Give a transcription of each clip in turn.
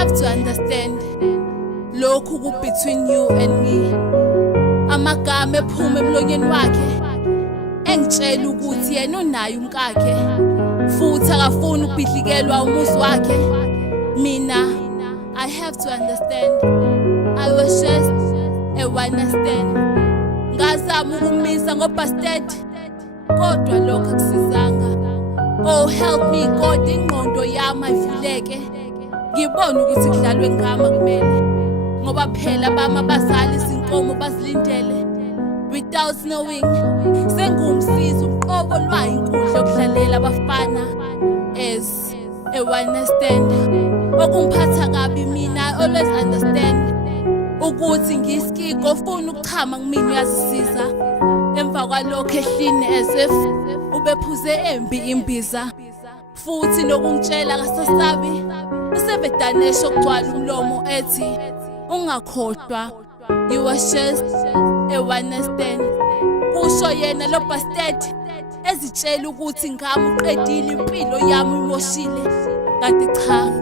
have to understand lokhu ku between you and me. Amagama ephuma emlonyeni wakhe engitshela ukuthi yena unayo umkakhe futhi akafuni ukubhidlikelwa umuzi wakhe. Mina I have to understand. I was just a one stand. Ngazama ukumisa ngobastard kodwa lokho akusizanga. Oh help me God, ingqondo yami ayivuleke. Ngibona ukuthi kudlalwe ngama kumele ngoba phela bama bazali izinkomo bazilindele without knowing sengumsizi uqobo lwayo inkundla okudlalela abafana as a one stand. Okungiphatha kabi mina I always understand ukuthi ngiyiskiko ofuna ukuchama kumina uyazisiza emva kwalokho ehlini as if ubephuze embi imbiza futhi nokungitshela kasasabi usebedanesha okugcwala umlomo ethi ungakhohlwa you was just a one stand. Kusho yena lo bastard ezitshela ukuthi ngami uqedile impilo yami imoshile kanti cha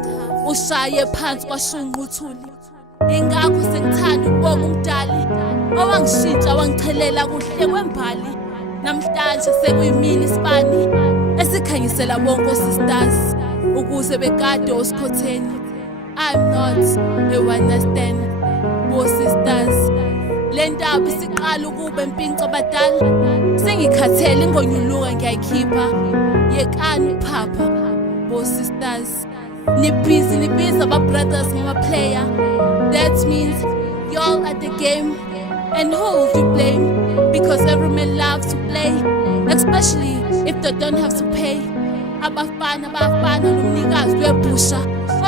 ushaye phansi kwashunqa uthuli. Ingakho sengithanda ukubonga umdali owangishintsha wangichelela kuhle kwembali. Namhlanje sekuyimini isibani esikhanyisela bonke sisters ukuze begade osikhotheni. I'm not a one stand, bo sisters. Le ndaba isiqala ukube impinco abadala sengikhathele ingonyuluka ngiyayikhipha yekani uphapha bo sisters. Nibiza aba brothers ngama player. That means y'all at the game and who will you blame? Because every man loves to play, especially if they don't have to pay. Abafana nomnikazi webusha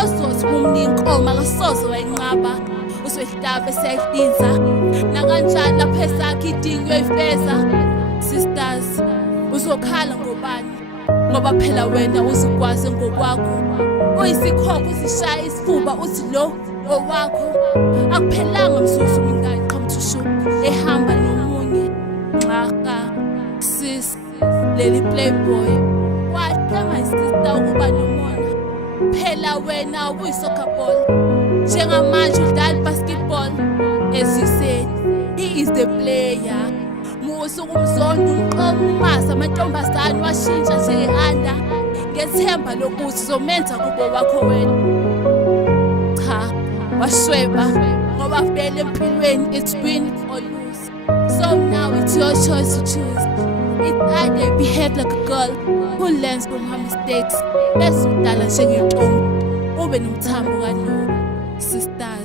ozothi umnika inkomo akasoze wayinqaba usehlaba esiyidinza nakanjani lapha esakhe idingo uyifeza. Sisters uzokhala ngobani ngoba phela wena uzikwazi ngokwakho uyisikhokho uzishaya isifuba uthi lo owakho akuphelanga msusu umngane qhamthushu ehamba nomunye nxaka sis leli playboy wathi my sister ukuba nomona phela wena uyisoccer ball njengamanje udlala basketball as you said he is the player. Musu kumzondo umqomasa amantombazane washintsha njengeanda ngethemba lokuthi zomenza kubo wakho wena. Cha washweba ngoba vele empilweni it's win or lose. So now it's your choice to choose. It's either behave like a girl who learns from her mistakes bese udala njengentombi ube nomthambo kano sisters.